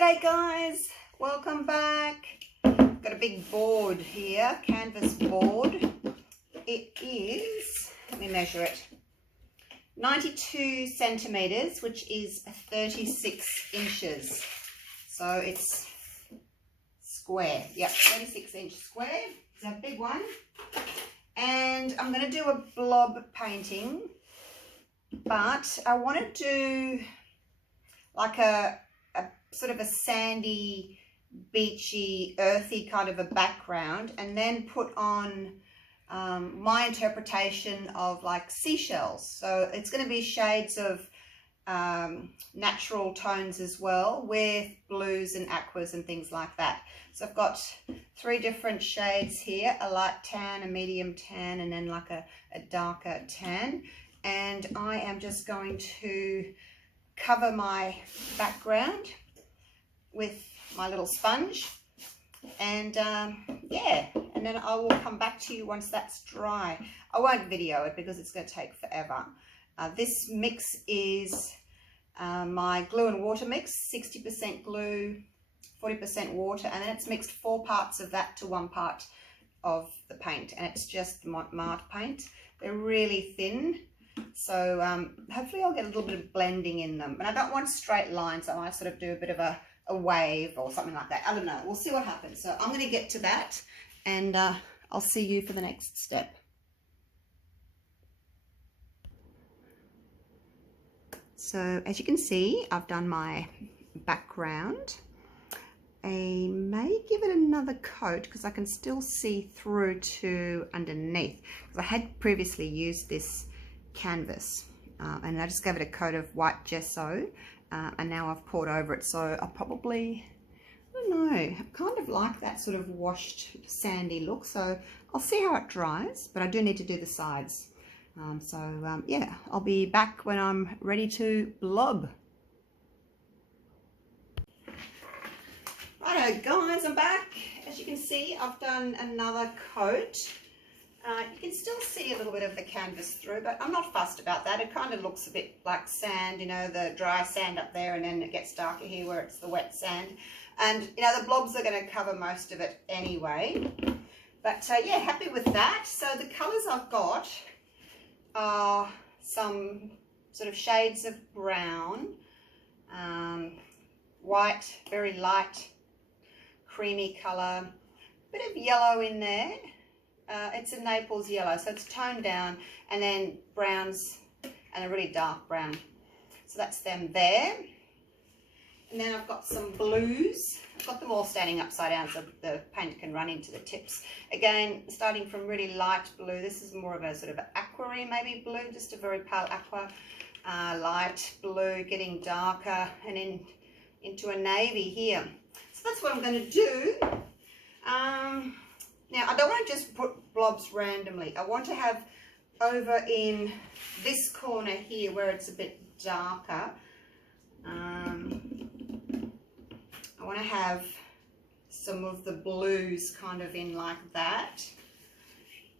G'day guys, welcome back. Got a big board here, canvas board. It is, let me measure it, 92 centimeters, which is 36 inches. So it's square, yep, 36-inch square. It's a big one. And I'm going to do a blob painting, but I want to do like a sort of a sandy, beachy, earthy kind of a background, and then put on my interpretation of like seashells. So it's going to be shades of natural tones as well, with blues and aquas and things like that. So I've got 3 different shades here, a light tan, a medium tan, and then like a darker tan. And I am just going to cover my background with my little sponge, and yeah, and then I will come back to you once that's dry. I won't video it because it's going to take forever. This mix is my glue and water mix, 60% glue, 40% water, and then it's mixed 4 parts of that to 1 part of the paint, and it's just matte paint. They're really thin, so hopefully I'll get a little bit of blending in them. And I don't want straight lines, I might sort of do a bit of a wave or something like that. I don't know, we'll see what happens. So I'm going to get to that, and I'll see you for the next step. So as you can see, I've done my background. I may give it another coat because I can still see through to underneath, because I had previously used this canvas and I just gave it a coat of white gesso, and now I've poured over it. So I probably, I don't know, I kind of like that sort of washed sandy look. So I'll see how it dries, but I do need to do the sides. Yeah, I'll be back when I'm ready to blob. Righto guys, I'm back. As you can see, I've done another coat. You can still see a little bit of the canvas through, but I'm not fussed about that. It kind of looks a bit like sand, you know, the dry sand up there, and then it gets darker here where it's the wet sand. And, you know, the blobs are going to cover most of it anyway. But, yeah, happy with that. So the colours I've got are some sort of shades of brown, white, very light, creamy colour, bit of yellow in there. It's a Naples Yellow, so it's toned down, and then browns and a really dark brown. So that's them there. And then I've got some blues. I've got them all standing upside down so the paint can run into the tips. Again, starting from really light blue. This is more of a sort of aqua-y maybe blue, just a very pale aqua. Light blue, getting darker, and then into a navy here. So that's what I'm going to do. Now, I don't want to just put blobs randomly. I want to have over in this corner here where it's a bit darker, I want to have some of the blues kind of in like that.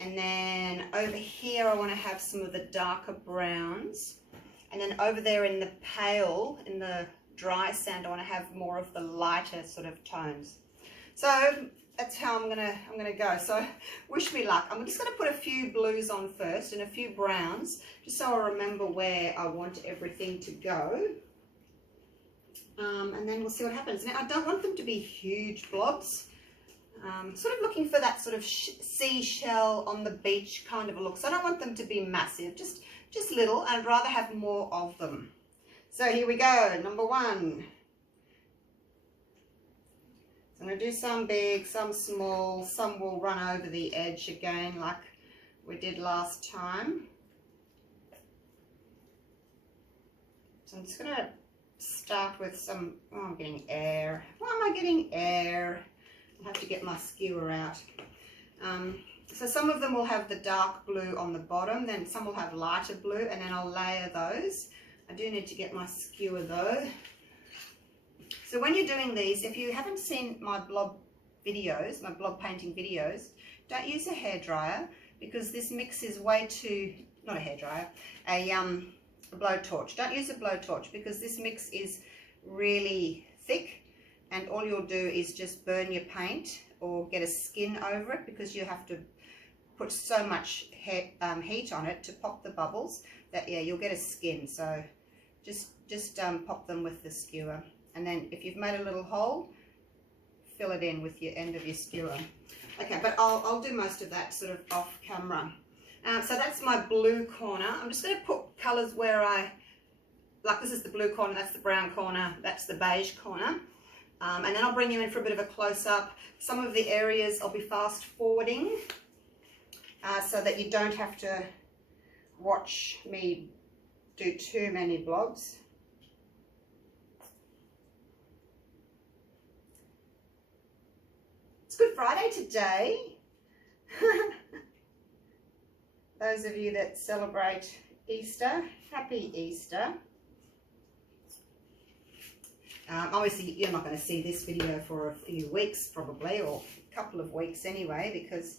And then over here I want to have some of the darker browns. And then over there in the pale, in the dry sand, I want to have more of the lighter sort of tones. So that's how I'm gonna go. So wish me luck. I'm just gonna put a few blues on first and a few browns, just so I remember where I want everything to go. And then we'll see what happens. Now I don't want them to be huge blobs. Sort of looking for that sort of seashell on the beach kind of a look. So I don't want them to be massive, just little. I'd rather have more of them. So here we go, number 1. I'm going to do some big, some small, some will run over the edge again like we did last time. So I'm just going to start with some, oh, I'm getting air. Why am I getting air? I'll have to get my skewer out. So some of them will have the dark blue on the bottom, then some will have lighter blue, and then I'll layer those. I do need to get my skewer though. So when you're doing these, if you haven't seen my blob videos, my blob painting videos, don't use a hairdryer, because this mix is way too, not a hairdryer, a blowtorch. Don't use a blowtorch because this mix is really thick and all you'll do is just burn your paint or get a skin over it, because you have to put so much heat on it to pop the bubbles that, yeah, you'll get a skin. So just pop them with the skewer, and then if you've made a little hole, fill it in with your end of your skewer. Okay, but I'll do most of that sort of off camera. So that's my blue corner. I'm just going to put colours where like this is the blue corner, that's the brown corner, that's the beige corner. And then I'll bring you in for a bit of a close-up. Some of the areas I'll be fast forwarding so that you don't have to watch me do too many blobs. It's Good Friday today. Those of you that celebrate Easter, happy Easter. Obviously, you're not going to see this video for a few weeks probably, or a couple of weeks anyway, because,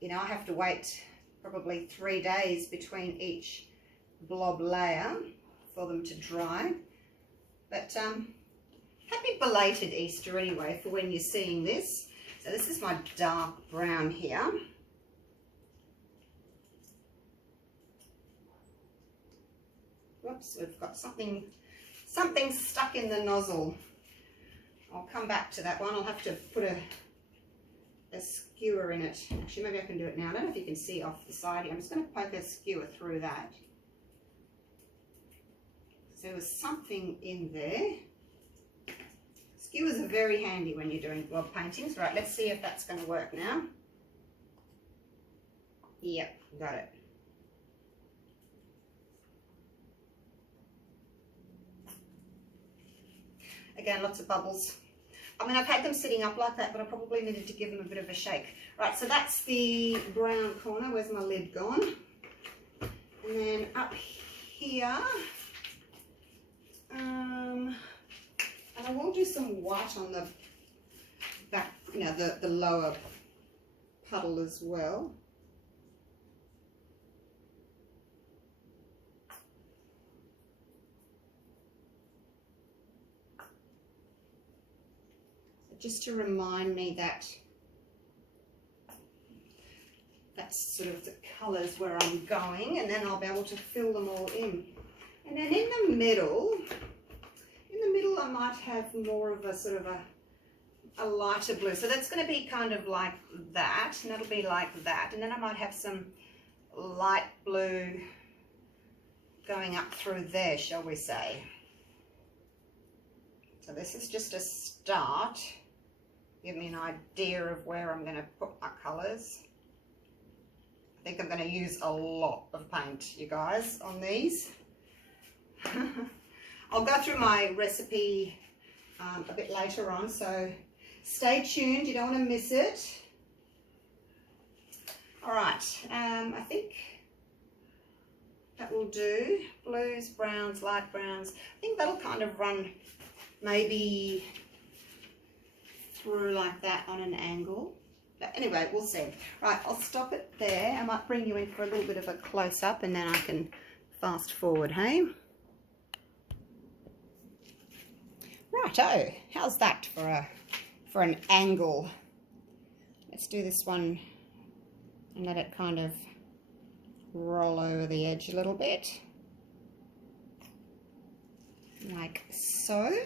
you know, I have to wait probably 3 days between each blob layer for them to dry. But happy belated Easter anyway for when you're seeing this. So this is my dark brown here. Whoops, we've got something stuck in the nozzle. I'll come back to that one. I'll have to put a skewer in it. Actually, maybe I can do it now. I don't know if you can see off the side here. I'm just going to poke a skewer through that. So there was something in there. Skewers are very handy when you're doing blob paintings. Right, let's see if that's going to work now. Yep, got it. Again, lots of bubbles. I mean, I've had them sitting up like that, but I probably needed to give them a bit of a shake. Right, so that's the brown corner. Where's my lid gone? And then up here, and I will do some white on the back, you know, the lower puddle as well. Just to remind me that that's sort of the colours where I'm going, and then I'll be able to fill them all in. And then in the middle I might have more of a sort of a lighter blue. So that's going to be kind of like that, and that'll be like that. And then I might have some light blue going up through there, shall we say. So this is just a start. Give me an idea of where I'm going to put my colours. I think I'm going to use a lot of paint, you guys, on these. I'll go through my recipe a bit later on, so stay tuned, you don't want to miss it. All right, I think that will do. Blues, browns, light browns. I think that'll kind of run maybe through like that on an angle. But anyway, we'll see. Right, I'll stop it there. I might bring you in for a little bit of a close-up, and then I can fast forward, hey? Righto, how's that for an angle? Let's do this one and let it kind of roll over the edge a little bit, like so.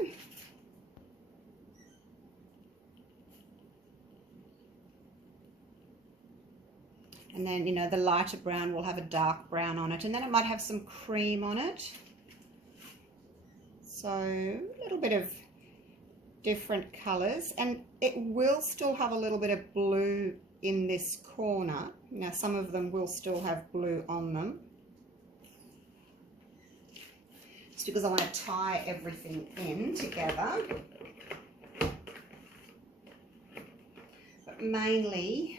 And then, you know, the lighter brown will have a dark brown on it, and then it might have some cream on it. So a little bit of different colours, and it will still have a little bit of blue in this corner. Now some of them will still have blue on them. It's because I want to tie everything in together. But mainly,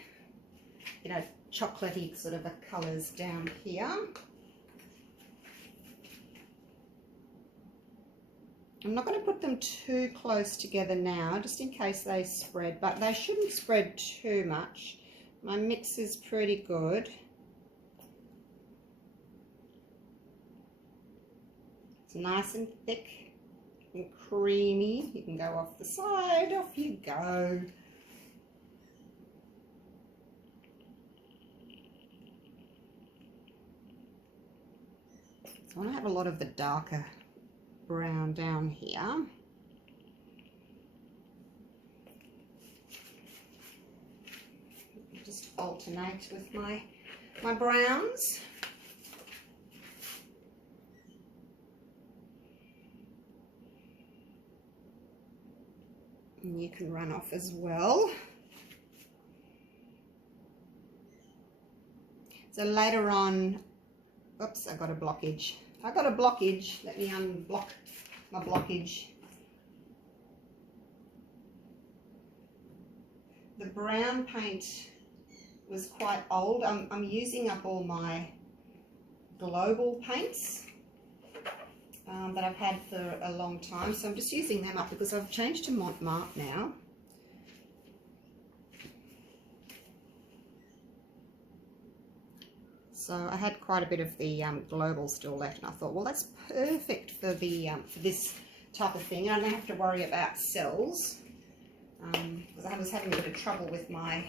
you know, chocolatey sort of colours down here. I'm not going to put them too close together now, just in case they spread, but they shouldn't spread too much. My mix is pretty good. It's nice and thick, and creamy. You can go off the side, off you go. So I want to have a lot of the darker brown down here. Just alternate with my browns. And you can run off as well. So later on, oops, I got a blockage. I got a blockage. Let me unblock my blockage. The brown paint was quite old. I'm using up all my global paints that I've had for a long time, so I'm just using them up because I've changed to Montmartre now. So I had quite a bit of the global still left, and I thought, well, that's perfect for the for this type of thing. I don't have to worry about cells because I was having a bit of trouble with my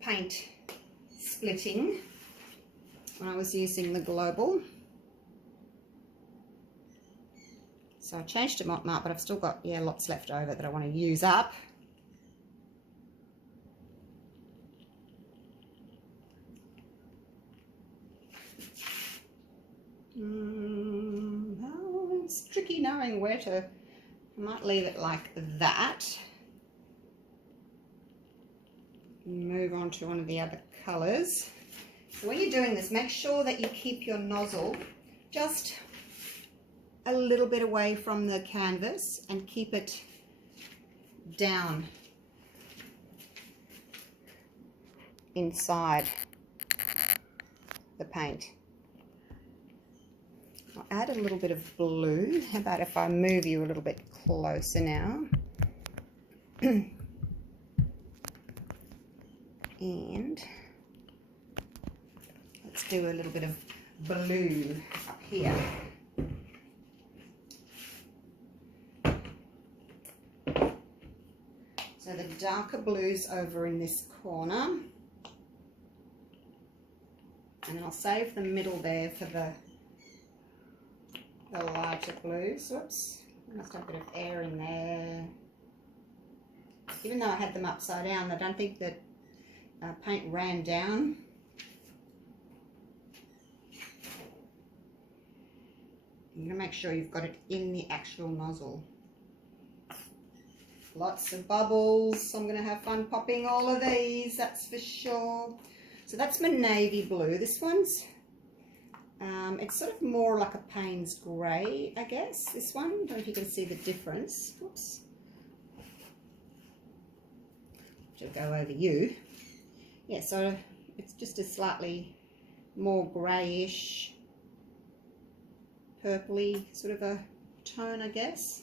paint splitting when I was using the global. So I changed to Montmartre, but I've still got, yeah, lots left over that I want to use up. Oh, it's tricky knowing where to. I might leave it like that. Move on to one of the other colours. So when you're doing this, make sure that you keep your nozzle just a little bit away from the canvas and keep it down inside the paint. I'll add a little bit of blue. How about if I move you a little bit closer now? And let's do a little bit of blue up here. So the darker blues over in this corner. And I'll save the middle there for the lighter blues. Whoops, I must have a bit of air in there. Even though I had them upside down, I don't think that paint ran down. You're going to make sure you've got it in the actual nozzle. Lots of bubbles. I'm going to have fun popping all of these, that's for sure. So that's my navy blue. This one's it's sort of more like a Payne's grey, I guess. This one, I don't know if you can see the difference. Oops. Should go over you. Yeah, so it's just a slightly more greyish, purpley sort of a tone, I guess.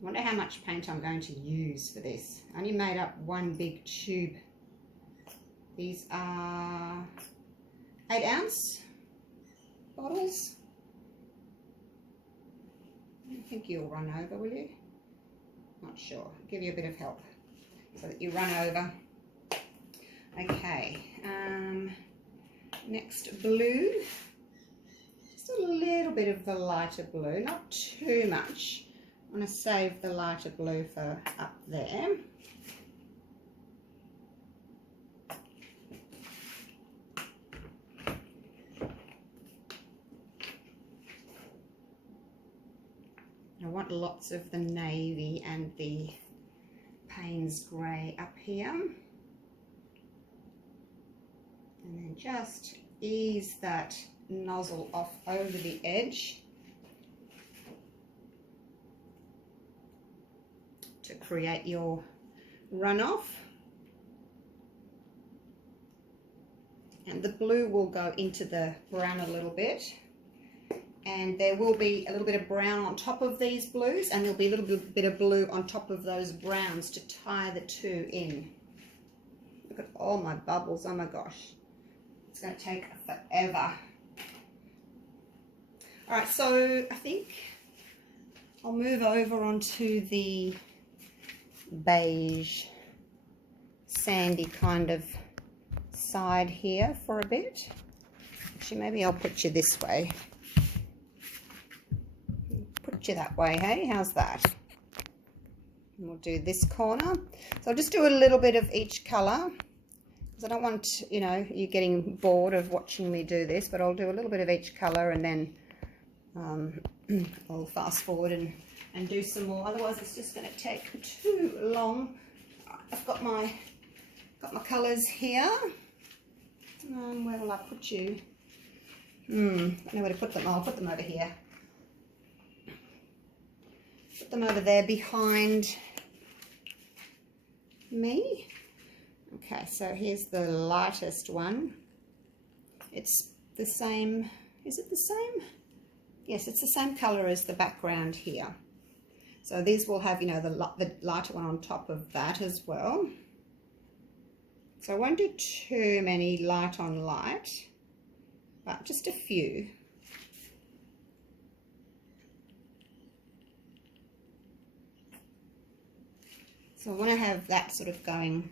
I wonder how much paint I'm going to use for this. I only made up one big tube. These are 8-ounce bottles. I think you'll run over, will you? Not sure. I'll give you a bit of help so that you run over. Okay. Next, blue. Just a little bit of the lighter blue, not too much. I'm going to save the lighter blue for up there. I want lots of the navy and the Payne's grey up here. And then just ease that nozzle off over the edge to create your runoff. And the blue will go into the brown a little bit. And there will be a little bit of brown on top of these blues, and there'll be a little bit of blue on top of those browns to tie the two in. look at all my bubbles. Oh my gosh. It's going to take forever. All right, so I think I'll move over onto the beige, sandy kind of side here for a bit. Actually, maybe I'll put you this way. Put you that way, hey? How's that? And we'll do this corner. So I'll just do a little bit of each colour, because I don't want, you know, you getting bored of watching me do this, but I'll do a little bit of each colour and then I'll fast forward and do some more. Otherwise, it's just going to take too long. I've got my colours here. Where will I put you? I don't know where to put them. I'll put them over here. Put them over there behind me. Okay, so here's the lightest one. It's the same. Is it the same? Yes, it's the same colour as the background here. So these will have, you know, the lighter one on top of that as well. So I won't do too many light on light, but just a few. So I want to have that sort of going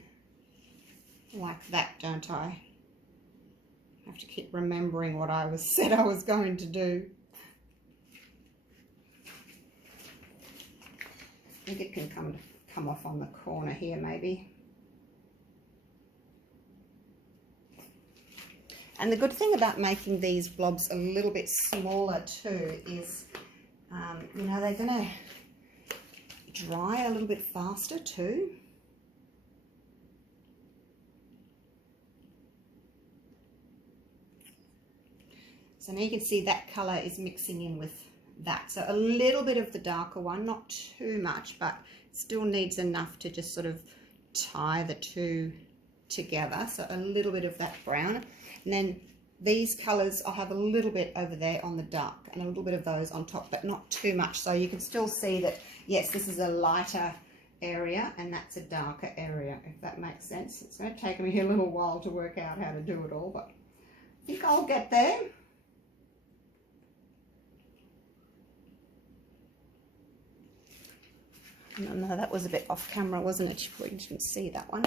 like that, don't I? I have to keep remembering what I said I was going to do. I think it can come off on the corner here maybe. And the good thing about making these blobs a little bit smaller too is, you know, they're going to dry a little bit faster too. So now you can see that colour is mixing in with that. So a little bit of the darker one, not too much, but still needs enough to just sort of tie the two together. So a little bit of that brown. And then these colours, I'll have a little bit over there on the dark and a little bit of those on top, but not too much. So you can still see that, yes, this is a lighter area and that's a darker area, if that makes sense. It's going to take me a little while to work out how to do it all, but I think I'll get there. No, that was a bit off camera, wasn't it? You probably didn't see that one.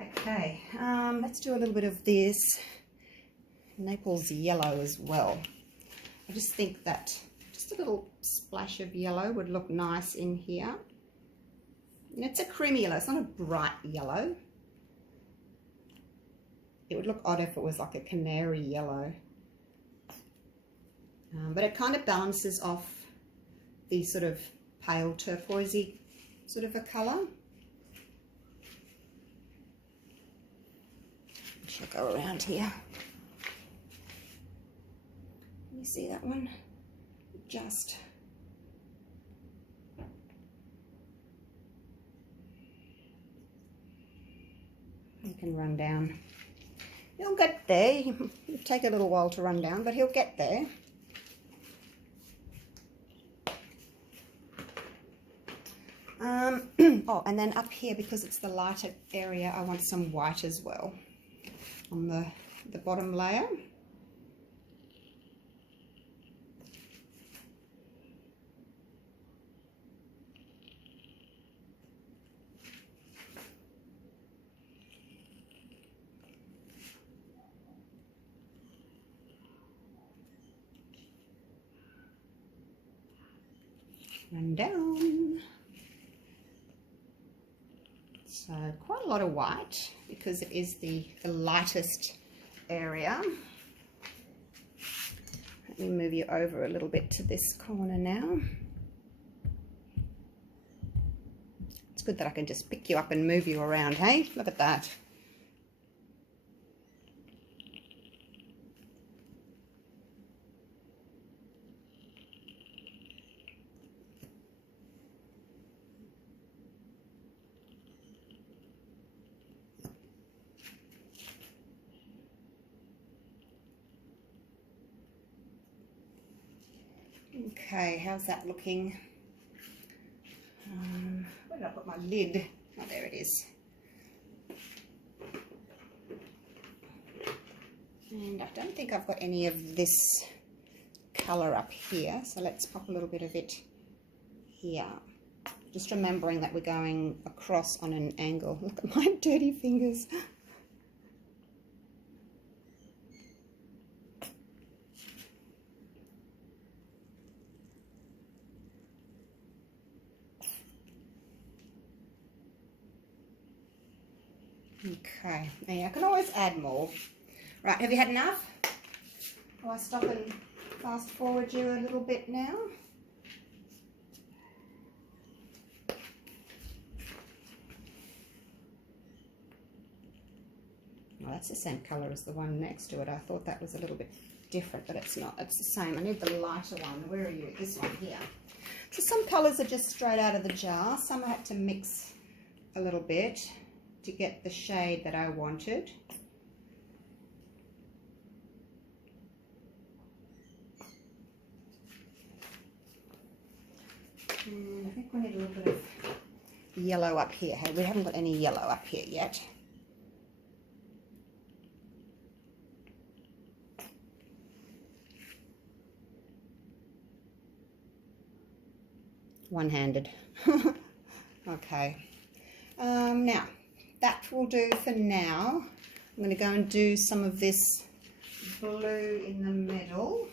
Okay, let's do a little bit of this Naples Yellow as well. I just think that just a little splash of yellow would look nice in here. And it's a creamy yellow, it's not a bright yellow. It would look odd if it was like a canary yellow. But it kind of balances off the sort of pale turquoisey sort of a colour. I shall go around here. Can you see that one? Just you can run down. He'll get there. It'll take a little while to run down, but he'll get there. Oh, and then up here, because it's the lighter area, I want some white as well on the bottom layer. Run down. So quite a lot of white because it is the lightest area. Let me move you over a little bit to this corner now. It's good that I can just pick you up and move you around, hey? Look at that. Okay, how's that looking? Where did I put my lid? Oh, there it is. And I don't think I've got any of this colour up here, so let's pop a little bit of it here. Just remembering that we're going across on an angle. Look at my dirty fingers. Okay, now I can always add more. Right, have you had enough? Will I stop and fast forward you a little bit now? Well, that's the same colour as the one next to it. I thought that was a little bit different, but it's not. It's the same. I need the lighter one. Where are you? This one here. So some colours are just straight out of the jar. Some I had to mix a little bit to get the shade that I wanted. And I think we need a little bit of yellow up here. Hey, we haven't got any yellow up here yet. One-handed. Okay. Now, that will do for now. I'm going to go and do some of this blue in the middle.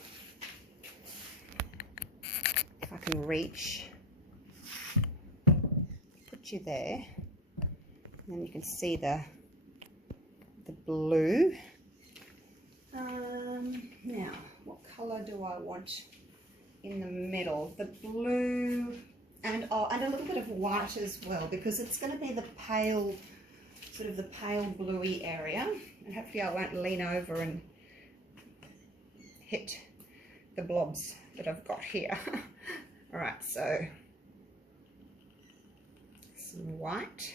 If I can reach. Put you there. And then you can see the blue. Now, what colour do I want in the middle? The blue and a little bit of white as well, because it's going to be the pale, sort of the pale bluey area, and hopefully I won't lean over and hit the blobs that I've got here. All right, so some white,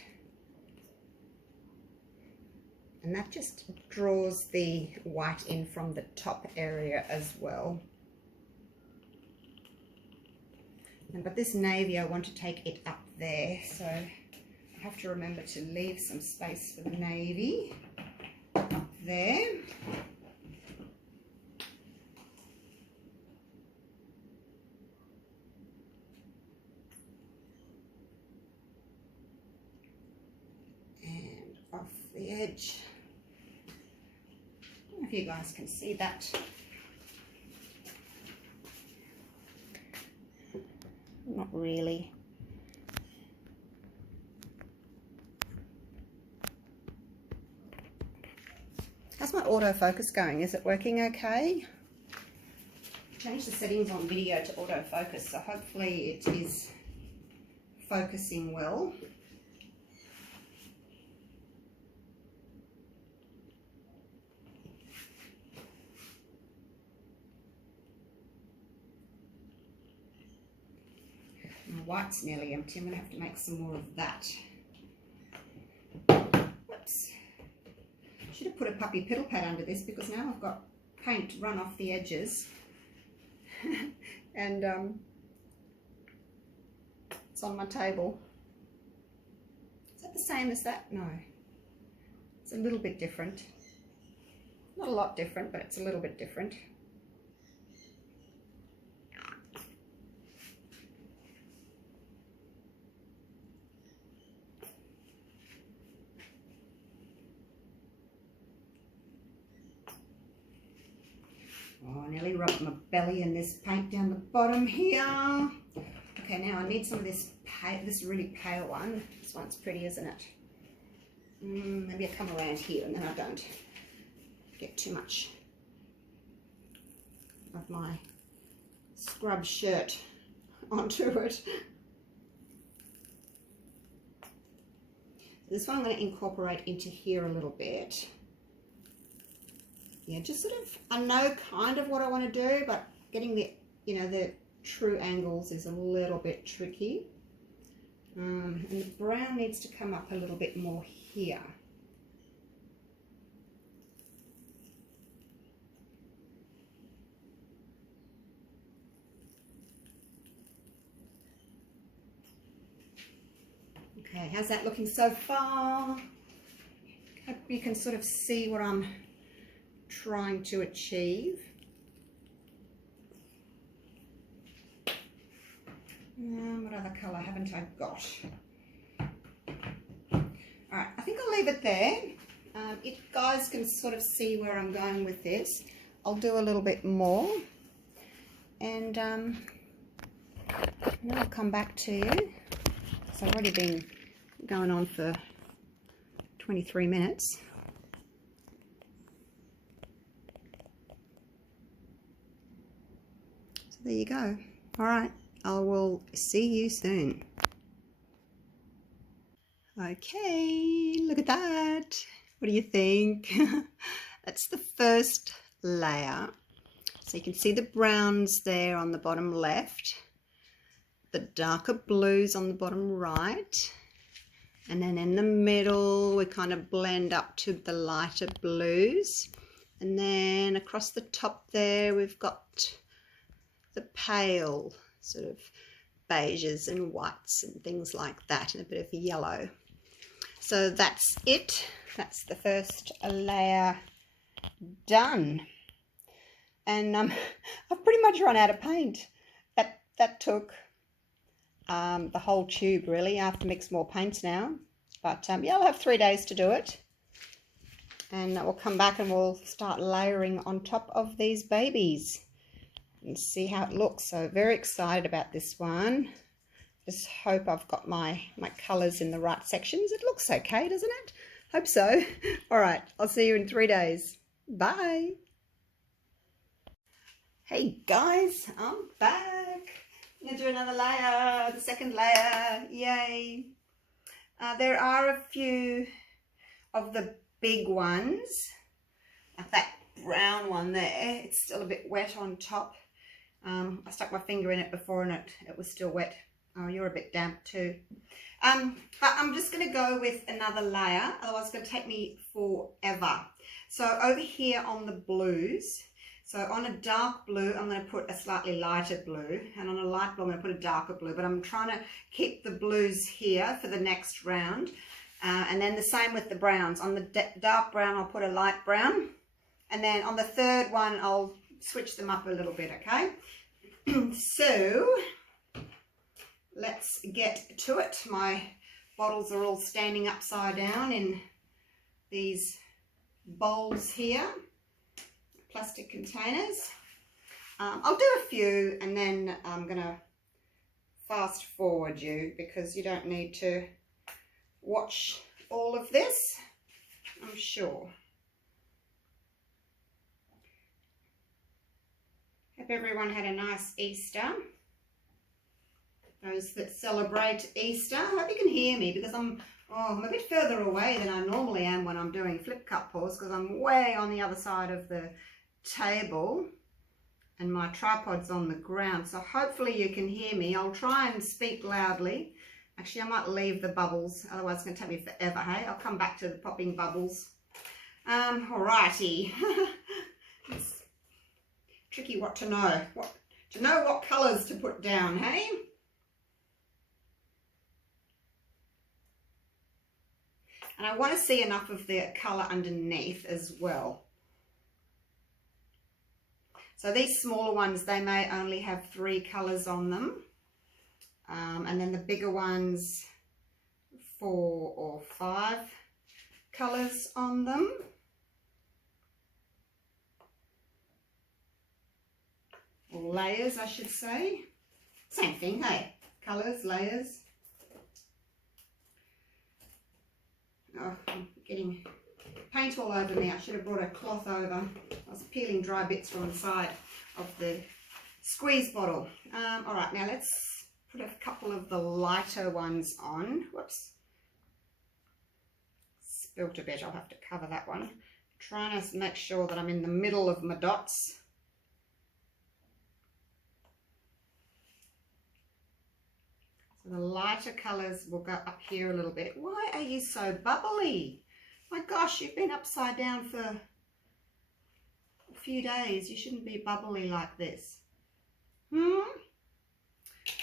and that just draws the white in from the top area as well. But this navy, I want to take it up there, so I have to remember to leave some space for the navy up there. And off the edge. I don't know if you guys can see that. Not really. How's my autofocus going? Is it working okay? Change the settings on video to autofocus, so hopefully it is focusing well. White's nearly empty. I'm going to have to make some more of that. Whoops. Should have put a puppy piddle pad under this, because now I've got paint run off the edges. And it's on my table. Is that the same as that? No. It's a little bit different. Not a lot different, but it's a little bit different. Oh, I nearly rubbed my belly in this paint down the bottom here. Okay, now I need some of this really pale one. This one's pretty, isn't it? Maybe I come around here and then I don't get too much of my scrub shirt onto it. This one I'm going to incorporate into here a little bit. Yeah, just sort of, I know kind of what I want to do, but getting the, the true angles is a little bit tricky. And the brown needs to come up a little bit more here. Okay, how's that looking so far? Hope you can sort of see what I'm trying to achieve. What other colour haven't I got? Alright, I think I'll leave it there. If you guys can sort of see where I'm going with this, I'll do a little bit more. And then I'll come back to you. So I've already been going on for 23 minutes. So there you go. Alright, I will see you soon. Okay, look at that. What do you think? That's the first layer. So you can see the browns there on the bottom left, the darker blues on the bottom right, and then in the middle we kind of blend up to the lighter blues, and then across the top there we've got the pale sort of beiges and whites and things like that, and a bit of yellow. So that's it. That's the first layer done. And I've pretty much run out of paint. That took the whole tube really. I have to mix more paints now. But yeah, I'll have 3 days to do it. And we'll come back and we'll start layering on top of these babies and see how it looks. So very excited about this one. Just hope I've got my colours in the right sections. It looks okay, doesn't it? Hope so. All right, I'll see you in 3 days. Bye. Hey guys, I'm back. I'm going to do another layer, the second layer. Yay. There are a few of the big ones, like that brown one there. It's still a bit wet on top. I stuck my finger in it before and it was still wet. Oh, you're a bit damp too. But I'm just going to go with another layer, otherwise it's going to take me forever. So over here on the blues, so on a dark blue, I'm going to put a slightly lighter blue, and on a light blue, I'm going to put a darker blue, but I'm trying to keep the blues here for the next round. And then the same with the browns. On the dark brown, I'll put a light brown, and then on the third one, I'll switch them up a little bit, okay? So let's get to it. My bottles are all standing upside down in these bowls here, plastic containers. I'll do a few and then I'm gonna fast forward you because you don't need to watch all of this, I'm sure. Hope everyone had a nice Easter. Those that celebrate Easter, I hope you can hear me because I'm a bit further away than I normally am when I'm doing flip cup pours because I'm way on the other side of the table and my tripod's on the ground. So hopefully you can hear me. I'll try and speak loudly. Actually, I might leave the bubbles, otherwise it's going to take me forever, hey? I'll come back to the popping bubbles. Alrighty. It's tricky what to know. What colours to put down, hey? And I want to see enough of the colour underneath as well. So these smaller ones, they may only have 3 colours on them. And then the bigger ones, 4 or 5 colours on them. Or layers, I should say. Same thing, hey? Colours, layers. Oh, I'm getting paint all over me. I should have brought a cloth over. I was peeling dry bits from the side of the squeeze bottle. All right, now let's put a couple of the lighter ones on. Whoops. Spilt a bit. I'll have to cover that one. Trying to make sure that I'm in the middle of my dots. So the lighter colours will go up here a little bit. Why are you so bubbly? My gosh, you've been upside down for a few days. You shouldn't be bubbly like this.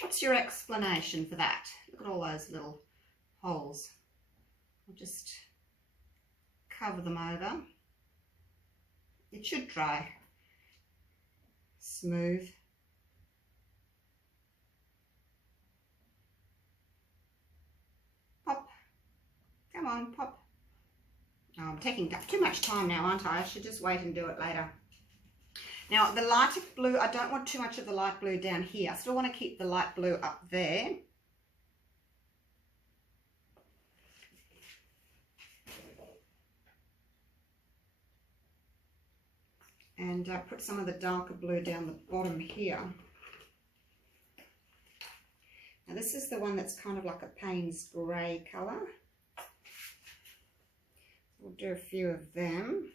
What's your explanation for that? Look at all those little holes. I'll just cover them over. It should dry smooth. Pop. Come on, pop. Oh, I'm taking up too much time now, aren't I? I should just wait and do it later. Now, the lighter blue, I don't want too much of the light blue down here. I still want to keep the light blue up there. And put some of the darker blue down the bottom here. Now this is the one that's kind of like a Payne's grey colour. We'll do a few of them.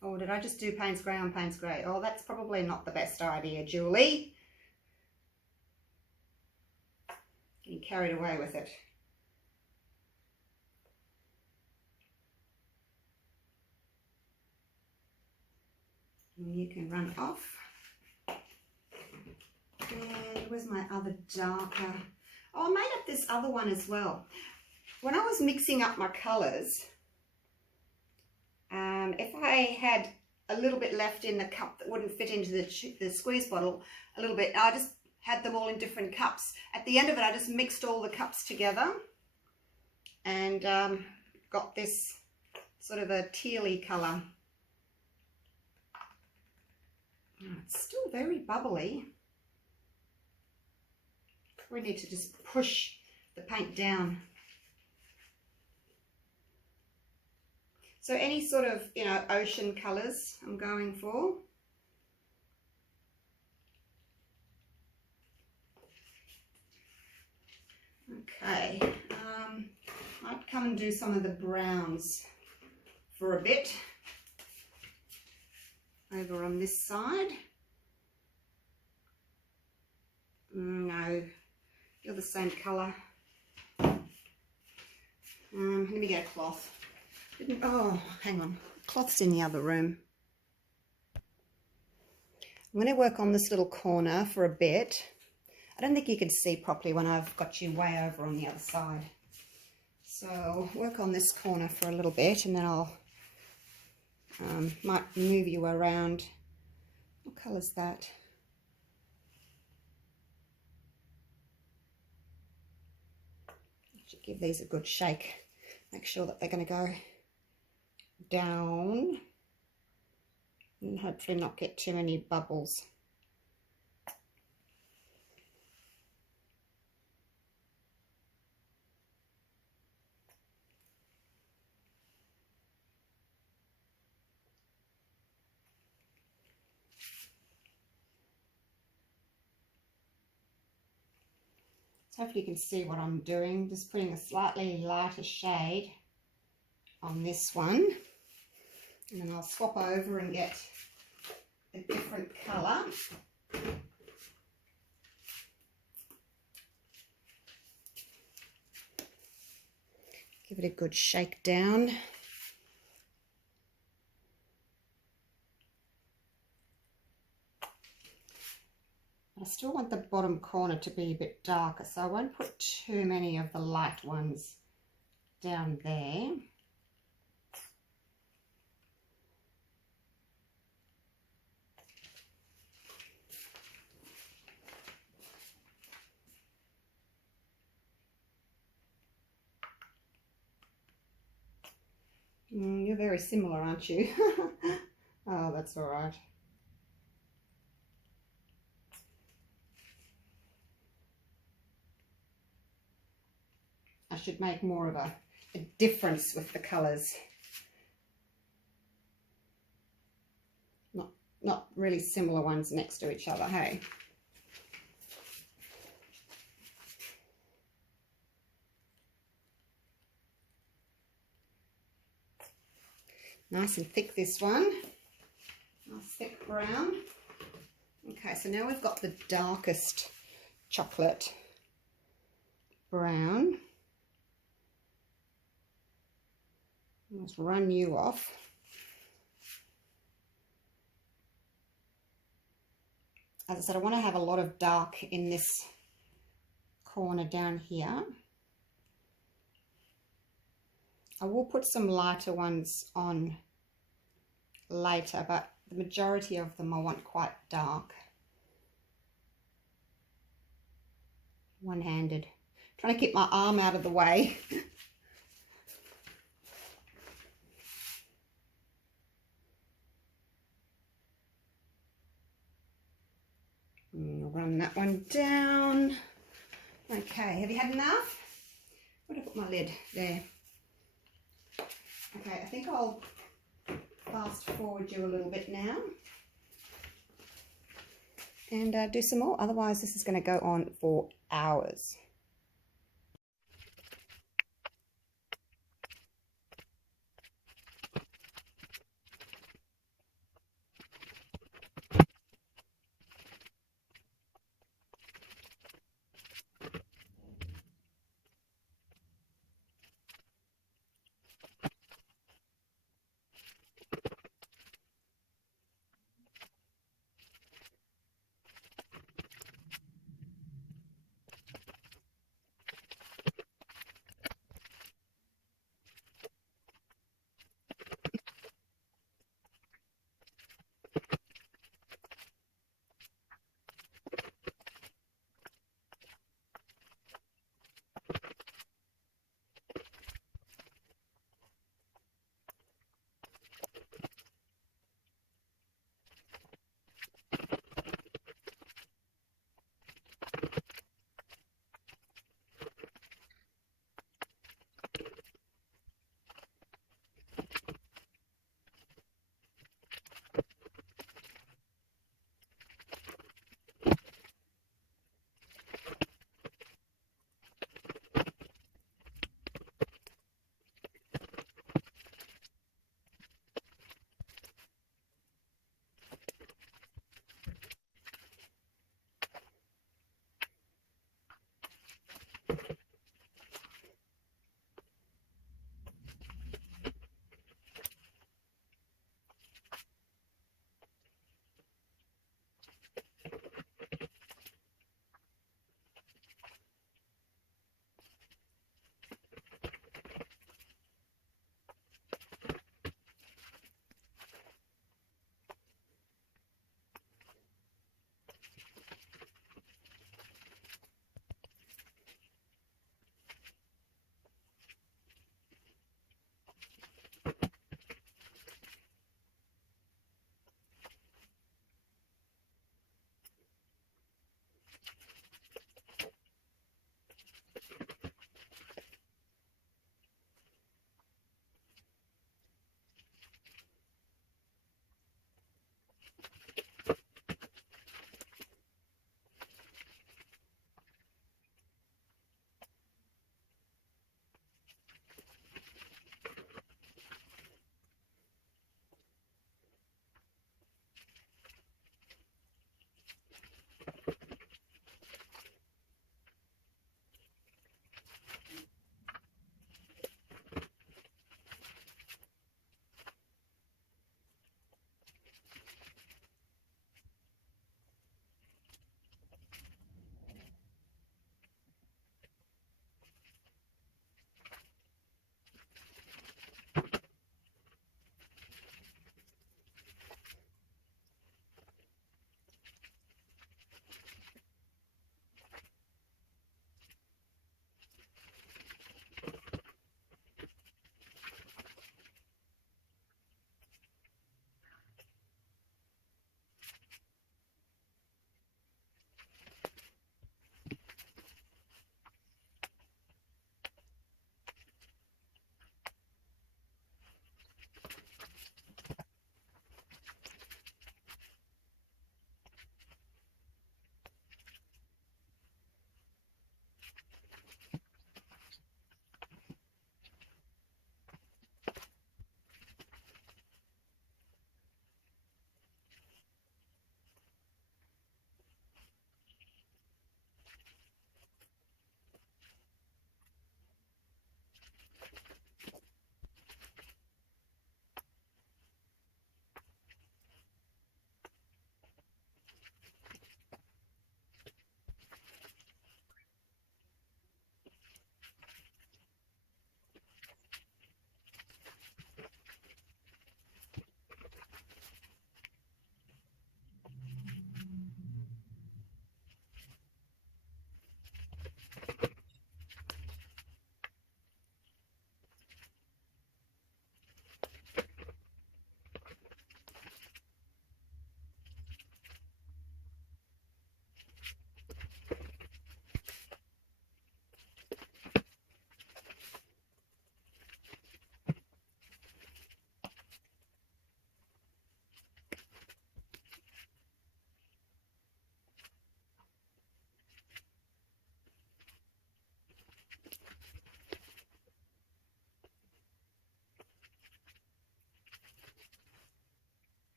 Or did I just do Payne's grey on Payne's grey? Oh, that's probably not the best idea, Julie. Getting carried away with it. And you can run off. And where's my other darker? Oh, I made up this other one as well. When I was mixing up my colours, if I had a little bit left in the cup that wouldn't fit into the squeeze bottle, a little bit, I just had them all in different cups. At the end of it, I just mixed all the cups together and got this sort of a tealy colour. Oh, it's still very bubbly. We need to just push the paint down. So any sort of, you know, ocean colours I'm going for. Okay, might come and do some of the browns for a bit over on this side. No, you're the same colour. Let me get a cloth. Oh, hang on, cloth's in the other room. I'm going to work on this little corner for a bit. I don't think you can see properly when I've got you way over on the other side. So I'll work on this corner for a little bit and then I'll might move you around. What colour's that? I should give these a good shake. Make sure that they're going to go down and hopefully not get too many bubbles. So hopefully you can see what I'm doing, just putting a slightly lighter shade on this one. And then I'll swap over and get a different colour. Give it a good shake down. I still want the bottom corner to be a bit darker, so I won't put too many of the light ones down there. You're very similar, aren't you? Oh, that's all right. I should make more of a difference with the colours. Not really similar ones next to each other, hey? Nice and thick, this one. Nice thick brown. Okay, so now we've got the darkest chocolate brown. Let's run you off. As I said, I want to have a lot of dark in this corner down here. I will put some lighter ones on later, but the majority of them I want quite dark. One-handed. Trying to keep my arm out of the way. I'll run that one down. Okay, have you had enough? Where did I put my lid? There. Okay, I think I'll fast forward you a little bit now and do some more. Otherwise, this is going to go on for hours.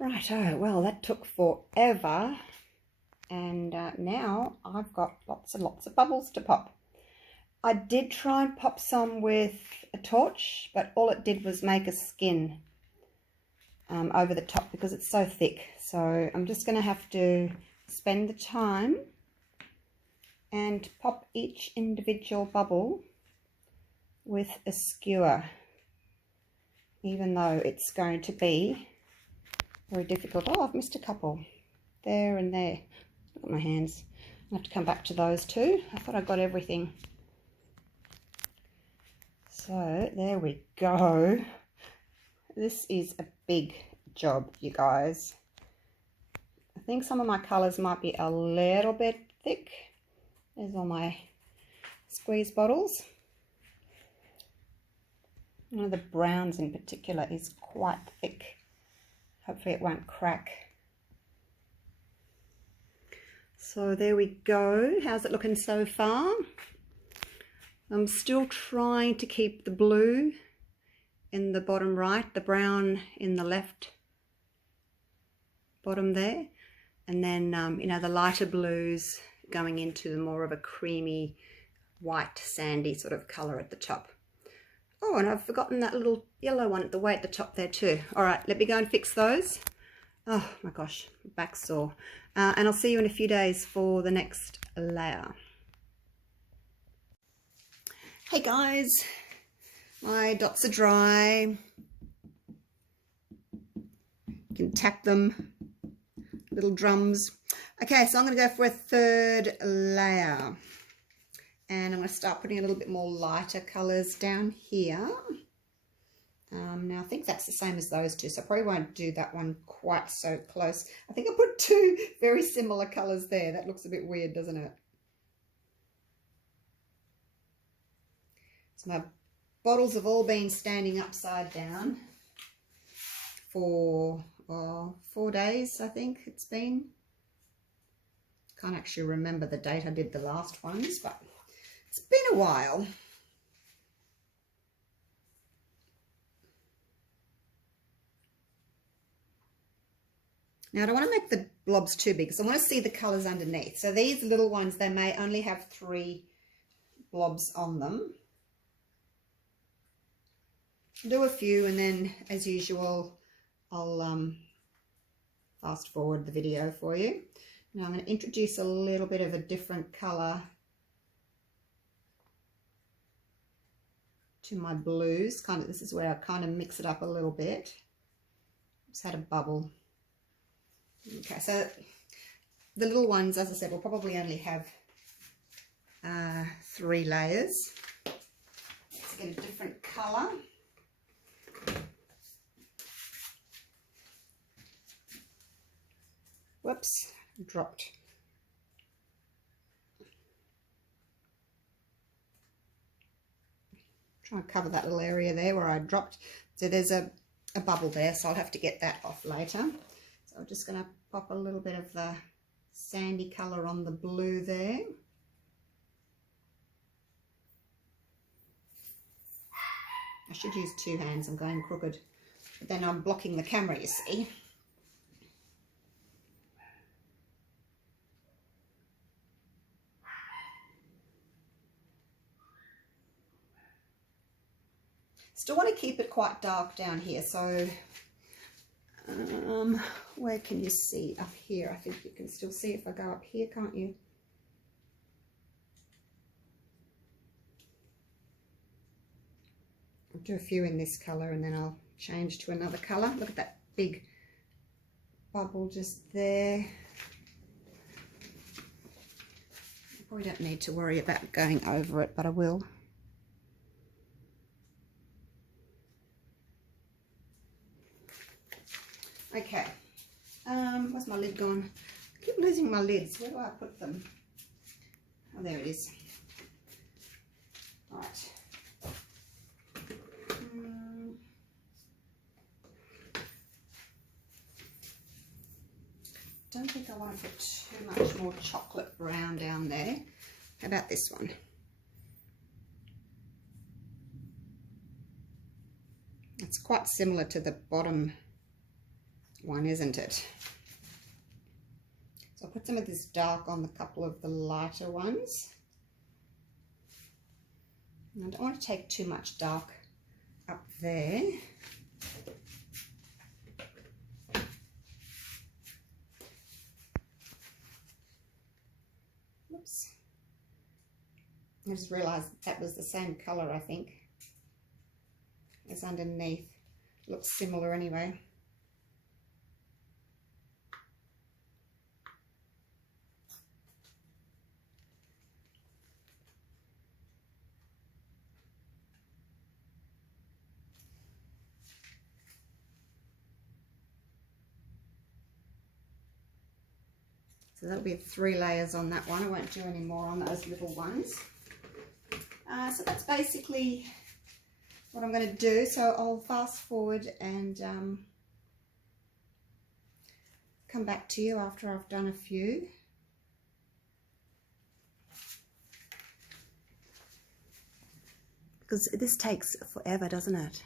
Righto, well that took forever, and now I've got lots and lots of bubbles to pop. I did try and pop some with a torch, but all it did was make a skin over the top because it's so thick. So I'm just going to have to spend the time and pop each individual bubble with a skewer, even though it's going to be very difficult. Oh, I've missed a couple there and there. Look at my hands. I'll have to come back to those too. I thought I got everything. So there we go. This is a big job, you guys. I think some of my colours might be a little bit thick. There's all my squeeze bottles. One of the browns in particular is quite thick. Hopefully it won't crack. So there we go. How's it looking so far? I'm still trying to keep the blue in the bottom right, the brown in the left bottom there, and then you know, the lighter blues going into more of a creamy white sandy sort of colour at the top. Oh, and I've forgotten that little yellow one at the way at the top there too. All right, let me go and fix those. Oh my gosh, back's sore. And I'll see you in a few days for the next layer. Hey guys, my dots are dry. You can tap them, little drums. Okay, so I'm going to go for a third layer. And I'm going to start putting a little bit more lighter colours down here. Now I think that's the same as those two, so I probably won't do that one quite so close. I think I put two very similar colours there. That looks a bit weird, doesn't it? So my bottles have all been standing upside down for 4 days, I think it's been. Can't actually remember the date I did the last ones, but it's been a while. Now I don't want to make the blobs too big because I want to see the colours underneath. So these little ones, they may only have 3 blobs on them. Do a few, and then as usual I'll fast forward the video for you. Now I'm going to introduce a little bit of a different colour to my blues. This is where I kind of mix it up a little bit. Just had a bubble. Okay, so the little ones, as I said, will probably only have 3 layers. Let's get a different colour. Whoops, dropped. Try and cover that little area there where I dropped. So there's a bubble there, so I'll have to get that off later. So I'm just going to pop a little bit of the sandy colour on the blue there. I should use 2 hands, I'm going crooked. But then I'm blocking the camera, you see. Still want to keep it quite dark down here, so where can you see? Up here. I think you can still see if I go up here, can't you? I'll do a few in this colour and then I'll change to another colour. Look at that big bubble just there. I probably don't need to worry about going over it, but I will. Okay, where's my lid gone? I keep losing my lids. Where do I put them? Oh, there it is. All right. Don't think I want to put too much more chocolate brown down there. How about this one? It's quite similar to the bottom one, isn't it? So I'll put some of this dark on a couple of the lighter ones. And I don't want to take too much dark up there. Oops. I just realised that was the same colour, I think, as underneath. Looks similar anyway. So that'll be 3 layers on that one. I won't do any more on those little ones. So that's basically what I'm going to do. So I'll fast forward and come back to you after I've done a few. Because this takes forever, doesn't it?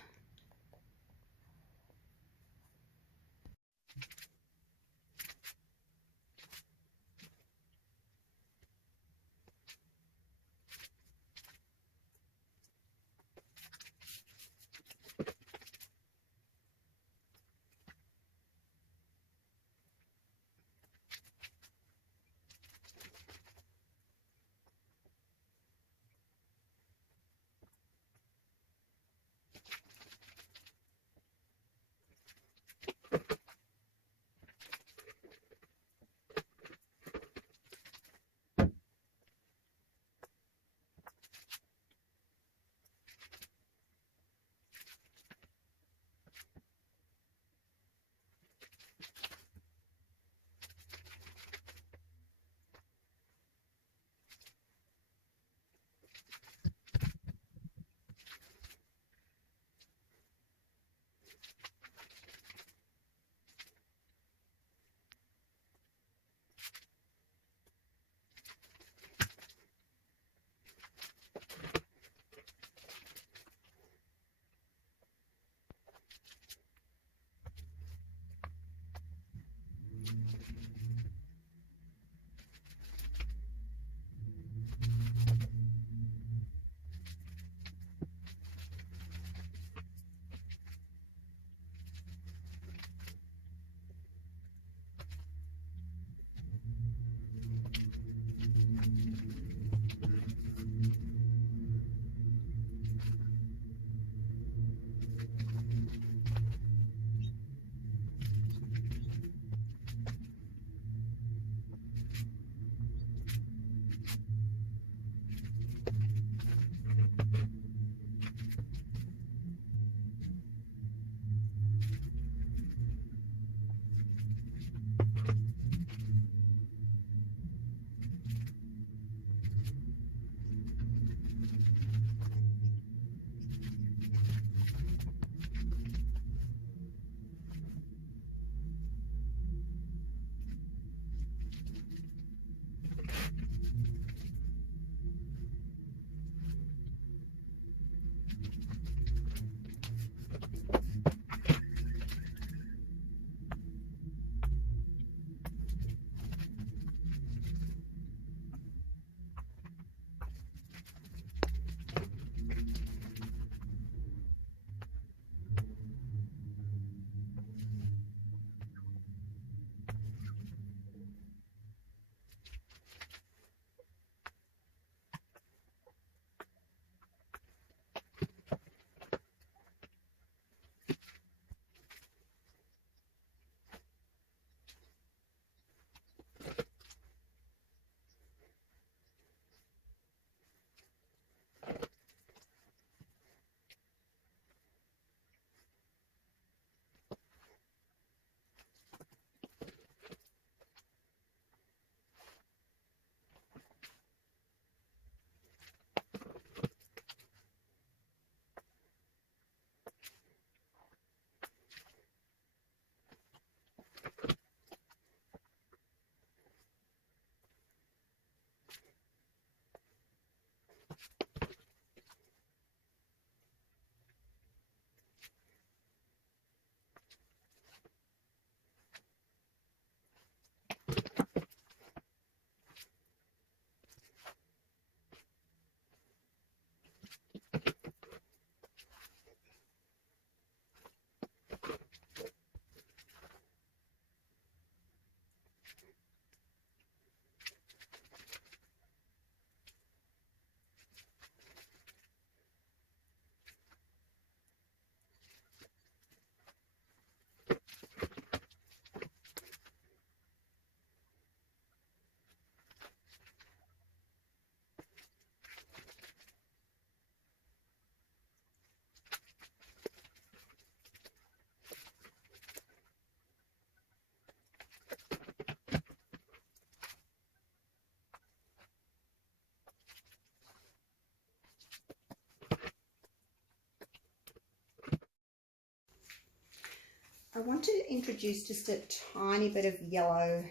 I want to introduce just a tiny bit of yellow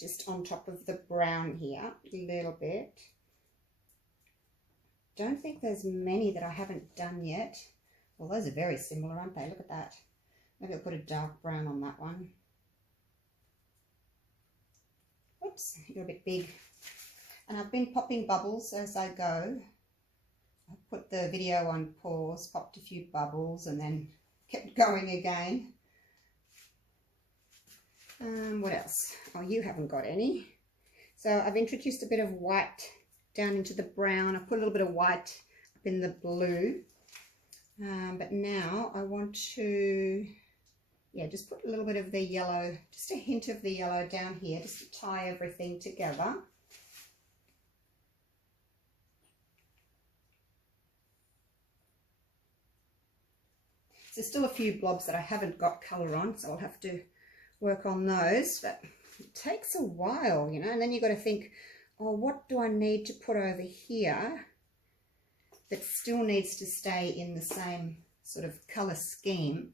just on top of the brown here, a little bit. Don't think there's many that I haven't done yet. Well, those are very similar, aren't they? Look at that. Maybe I'll put a dark brown on that one. Oops, you're a bit big. And I've been popping bubbles as I go. I put the video on pause, popped a few bubbles, and then kept going again. What else? Oh, you haven't got any. So I've introduced a bit of white down into the brown. I put a little bit of white up in the blue. But now I want to, just put a little bit of the yellow, just a hint of the yellow down here, just to tie everything together. There's still a few blobs that I haven't got colour on, so I'll have to work on those, but it takes a while, you know, and then you've got to think, oh, what do I need to put over here that still needs to stay in the same sort of colour scheme?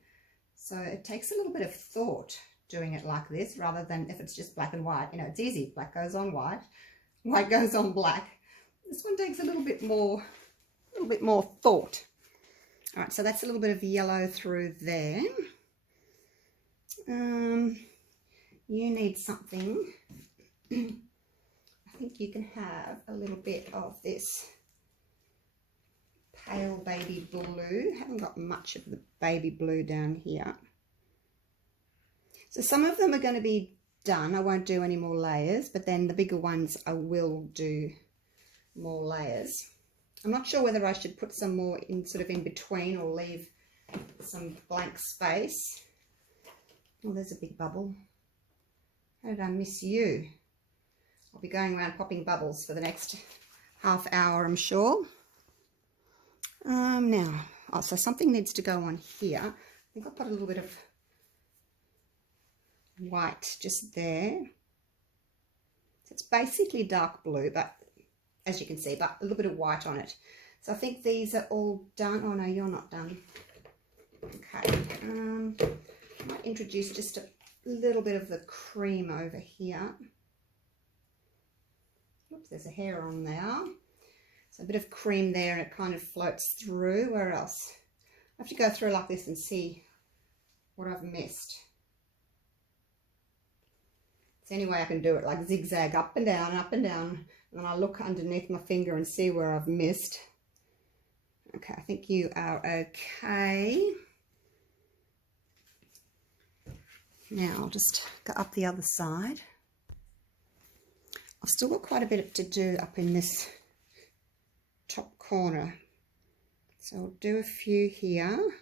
So it takes a little bit of thought doing it like this, rather than if it's just black and white. You know, it's easy, black goes on white, white goes on black. This one takes a little bit more thought. All right, so that's a little bit of yellow through there. You need something. I think you can have a little bit of this pale baby blue. Haven't got much of the baby blue down here. So some of them are going to be done. I won't do any more layers, but then the bigger ones I will do more layers. I'm not sure whether I should put some more in sort of in between or leave some blank space. Oh, there's a big bubble. How did I miss you? I'll be going around popping bubbles for the next half hour, I'm sure. So something needs to go on here. I think I'll put a little bit of white just there. So it's basically dark blue, but as you can see, but a little bit of white on it. So I think these are all done. Oh no, you're not done. Okay. I might introduce just a little bit of the cream over here. Oops, there's a hair on there. So a bit of cream there, and it kind of floats through. Where else? I have to go through like this and see what I've missed. It's any way I can do it, like zigzag up and down, and then I look underneath my finger and see where I've missed. Okay, I think you are okay. Now I'll just go up the other side. I've still got quite a bit to do up in this top corner. So I'll do a few here,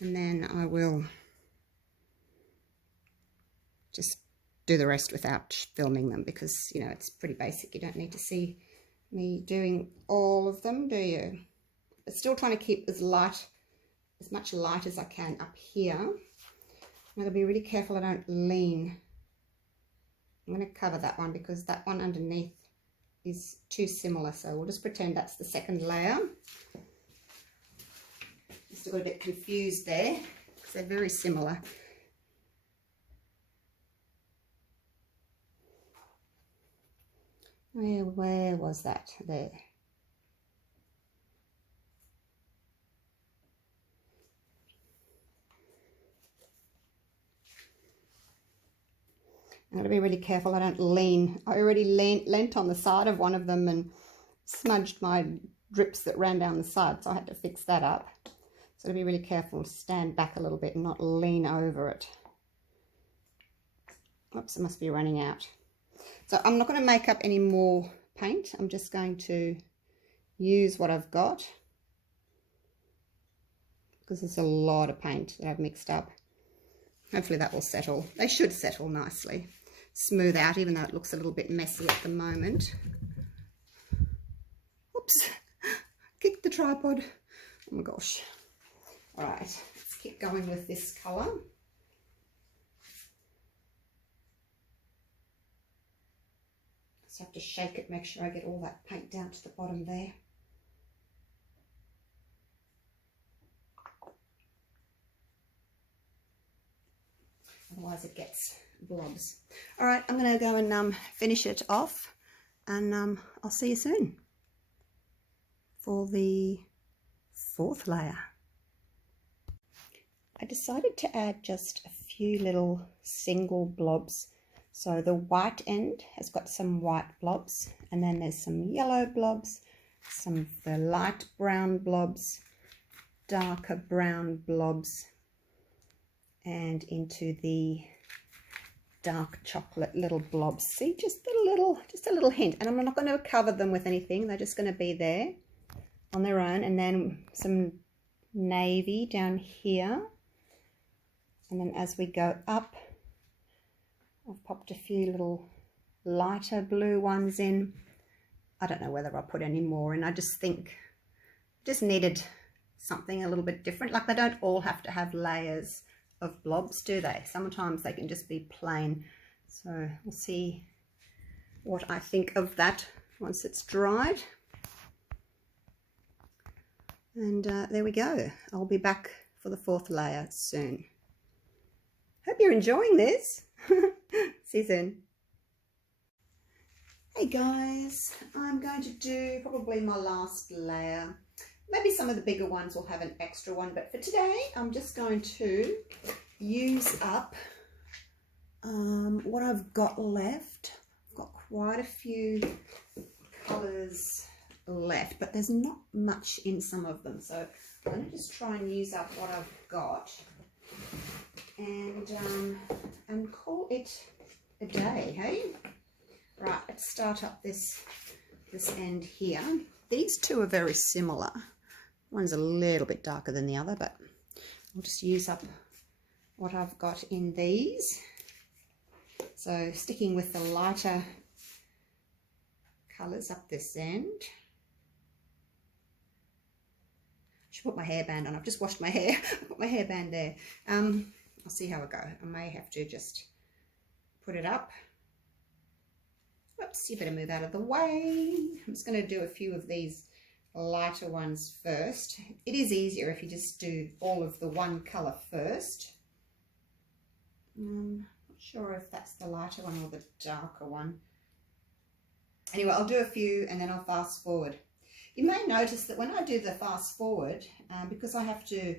and then I will just do the rest without filming them, because, you know, it's pretty basic. You don't need to see me doing all of them, do you? But still trying to keep as much light as I can up here. I'm going to be really careful I don't lean. I'm going to cover that one because that one underneath is too similar, so we'll just pretend that's the second layer. I still got a bit confused there because they're very similar. Where was that? There. I'm going to be really careful I don't lean. I already leant on the side of one of them and smudged my drips that ran down the side, so I had to fix that up. So to be really careful, stand back a little bit and not lean over it. Oops, it must be running out. So I'm not going to make up any more paint. I'm just going to use what I've got, because there's a lot of paint that I've mixed up. Hopefully that will settle. They should settle nicely. Smooth out, even though it looks a little bit messy at the moment. Oops, kicked the tripod. Oh my gosh. All right, let's keep going with this colour. Just have to shake it, make sure I get all that paint down to the bottom there. otherwise it gets blobs. All right, I'm going to go and finish it off, and I'll see you soon for the 4th layer. I decided to add just a few little single blobs. So the white end has got some white blobs, and then there's some yellow blobs, some of the light brown blobs, darker brown blobs, and into the dark chocolate little blobs. See, just a little hint, and I'm not going to cover them with anything. They're just going to be there on their own. And then some navy down here, and then as we go up, I've popped a few little lighter blue ones in. I don't know whether I'll put any more in. I just think just needed something a little bit different. Like, they don't all have to have layers of blobs, do they? Sometimes they can just be plain. So we'll see what I think of that once it's dried. And there we go. I'll be back for the 4th layer soon. Hope you're enjoying this. See you soon. Hey guys, I'm going to do probably my last layer. Maybe some of the bigger ones will have an extra one, but for today I'm just going to use up what I've got left. I've got quite a few colours left, but there's not much in some of them, so I'm going to just try and use up what I've got and call it a day. Hey, right, let's start up this end here. These two are very similar. One's a little bit darker than the other, but I'll just use up what I've got in these. So sticking with the lighter colours up this end. I should put my hairband on. I've just washed my hair. I put my hairband there. I'll see how I go. I may have to just put it up. Whoops, you better move out of the way. I'm just going to do a few of these lighter ones first. It is easier if you just do all of the one colour first. Not sure if that's the lighter one or the darker one. Anyway, I'll do a few and then I'll fast forward. You may notice that when I do the fast forward, because I have to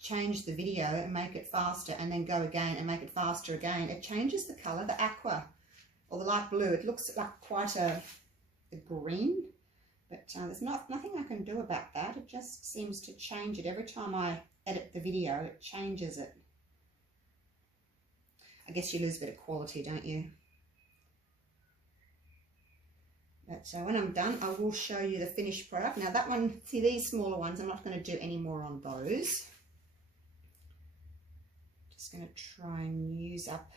change the video and make it faster and then go again and make it faster again, it changes the colour, the aqua or the light blue. It looks like quite a green, but there's nothing I can do about that. It just seems to change it every time I edit the video. It changes it. I guess you lose a bit of quality, don't you? But when I'm done, I will show you the finished product. Now that one, see these smaller ones, I'm not going to do any more on those. Just going to try and use up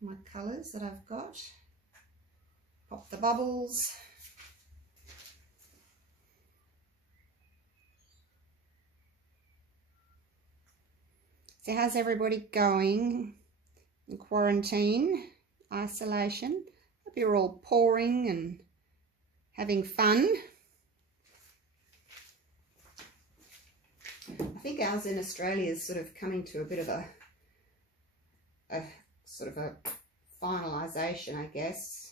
my colours that I've got. Pop the bubbles. So how's everybody going in quarantine, isolation? Hope you're all pouring and having fun. I think ours in Australia is sort of coming to a bit of a sort of a finalisation, I guess.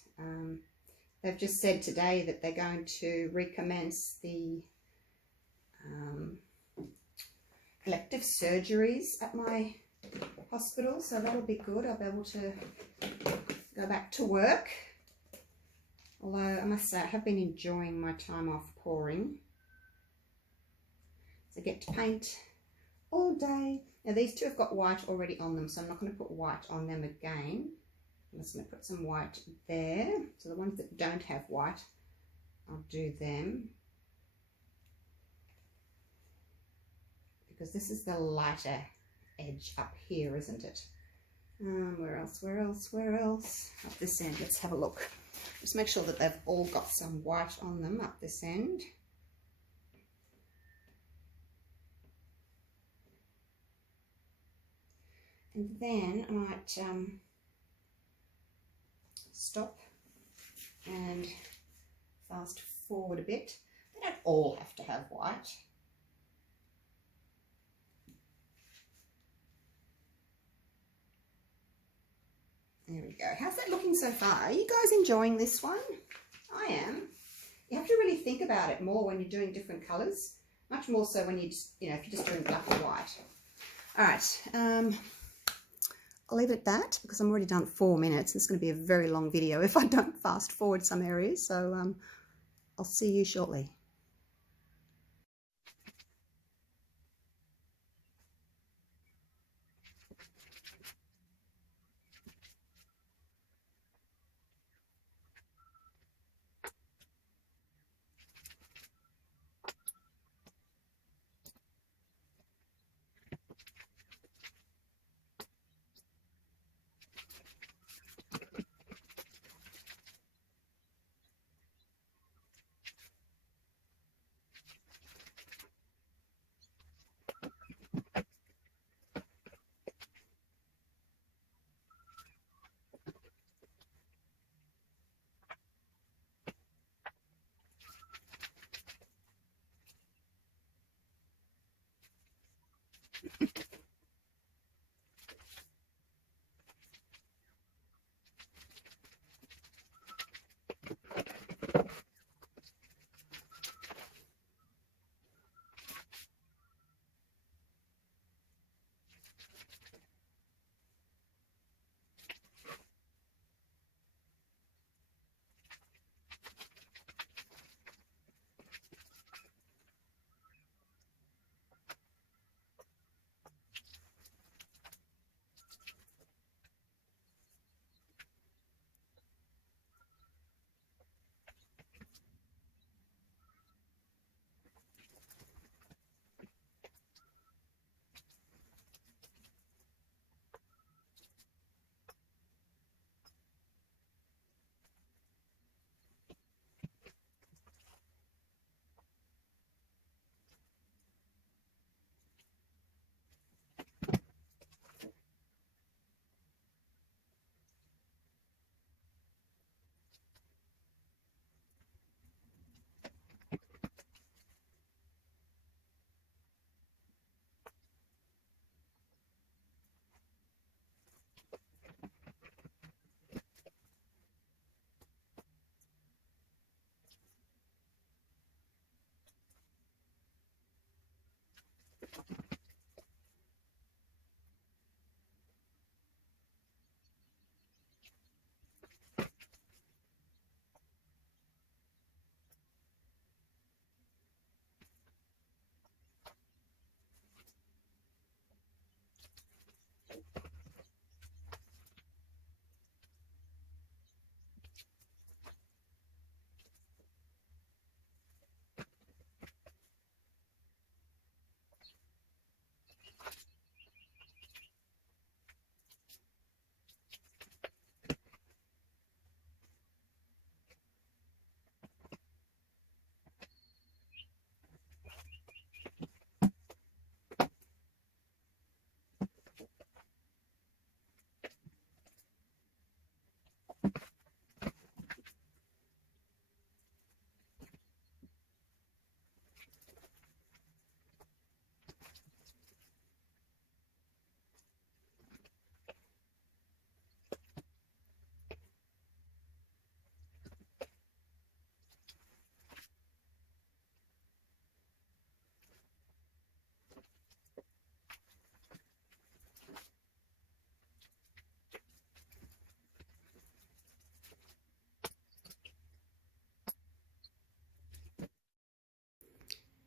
They've just said today that they're going to recommence the elective surgeries at my hospital, so that'll be good. I'll be able to go back to work. Although I must say I have been enjoying my time off pouring. So I get to paint all day. Now these two have got white already on them, so I'm not going to put white on them again. I'm just going to put some white there. So the ones that don't have white, I'll do them. Because this is the lighter edge up here, isn't it? Where else? Up this end, let's have a look. Just make sure that they've all got some white on them up this end. And then I might stop and fast forward a bit. They don't all have to have white. There we go. How's that looking so far? Are you guys enjoying this one? I am. You have to really think about it more when you're doing different colours. Much more so when you just, you know, if you're just doing black or white. All right. I'll leave it at that because I'm already done 4 minutes. It's going to be a very long video if I don't fast forward some areas. So I'll see you shortly.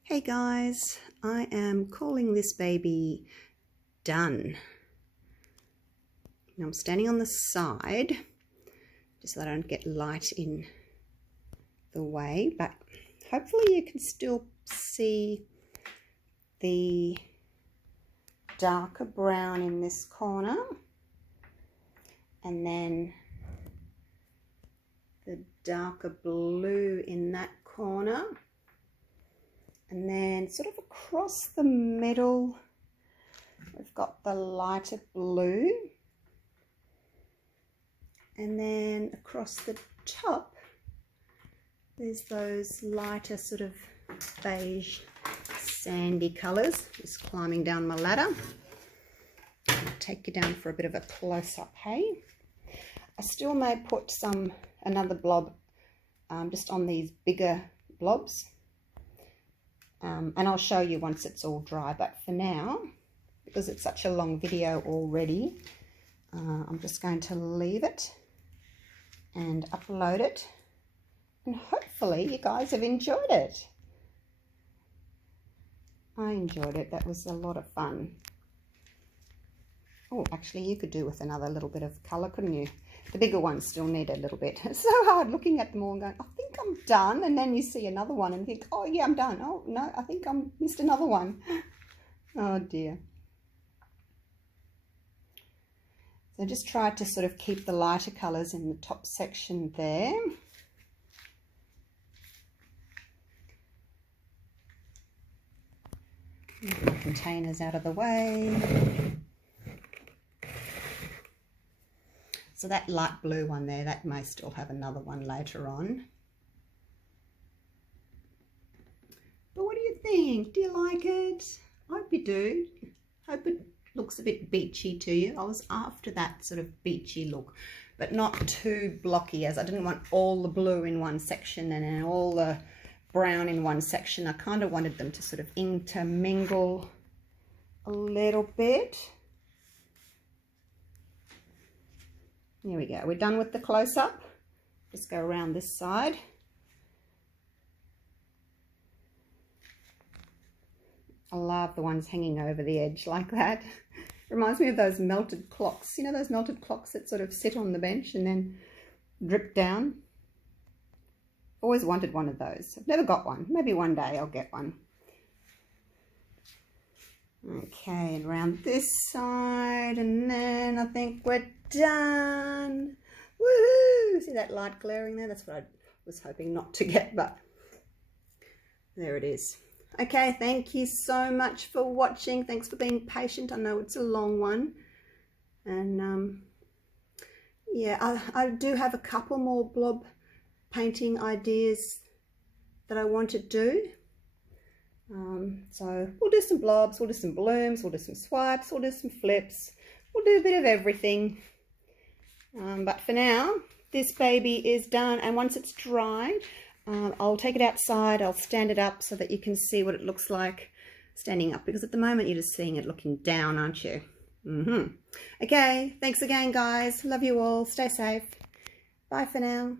Hey guys, I am calling this baby done. Now I'm standing on the side just so that I don't get light in the way, but hopefully you can still see the darker brown in this corner and then the darker blue in that corner. And then sort of across the middle, we've got the lighter blue. And then across the top, there's those lighter sort of beige, sandy colours. Just climbing down my ladder. I'll take you down for a bit of a close-up, hey? I still may put another blob just on these bigger blobs, and I'll show you once it's all dry. But for now, because it's such a long video already, I'm just going to leave it and upload it, and hopefully you guys have enjoyed it. I enjoyed it. That was a lot of fun. Oh, actually you could do with another little bit of colour, couldn't you? The bigger ones still need a little bit. It's so hard looking at them all and going, I think I'm done, and then you see another one and think, oh yeah, I'm done. Oh no, I think I missed another one. Oh dear. So just try to sort of keep the lighter colours in the top section there. Move the containers out of the way. So that light blue one there, that may still have another one later on. But what do you think? Do you like it? I hope you do. Hope it looks a bit beachy to you. I was after that sort of beachy look, but not too blocky, as I didn't want all the blue in one section and then all the brown in one section. I kind of wanted them to sort of intermingle a little bit. Here we go. We're done with the close-up. Just go around this side. I love the ones hanging over the edge like that. Reminds me of those melted clocks. You know those melted clocks that sort of sit on the bench and then drip down? Always wanted one of those. I've never got one. Maybe one day I'll get one. Okay, and around this side, and then I think we're done. Woohoo! See that light glaring there? That's what I was hoping not to get, but there it is. Okay, thank you so much for watching. Thanks for being patient. I know it's a long one. And yeah, I do have a couple more blob painting ideas that I want to do. So we'll do some blobs, we'll do some blooms, we'll do some swipes, we'll do some flips, we'll do a bit of everything. But for now, this baby is done, and once it's dry, I'll take it outside, I'll stand it up so that you can see what it looks like standing up, because at the moment you're just seeing it looking down, aren't you? Okay, thanks again guys, love you all, stay safe, bye for now.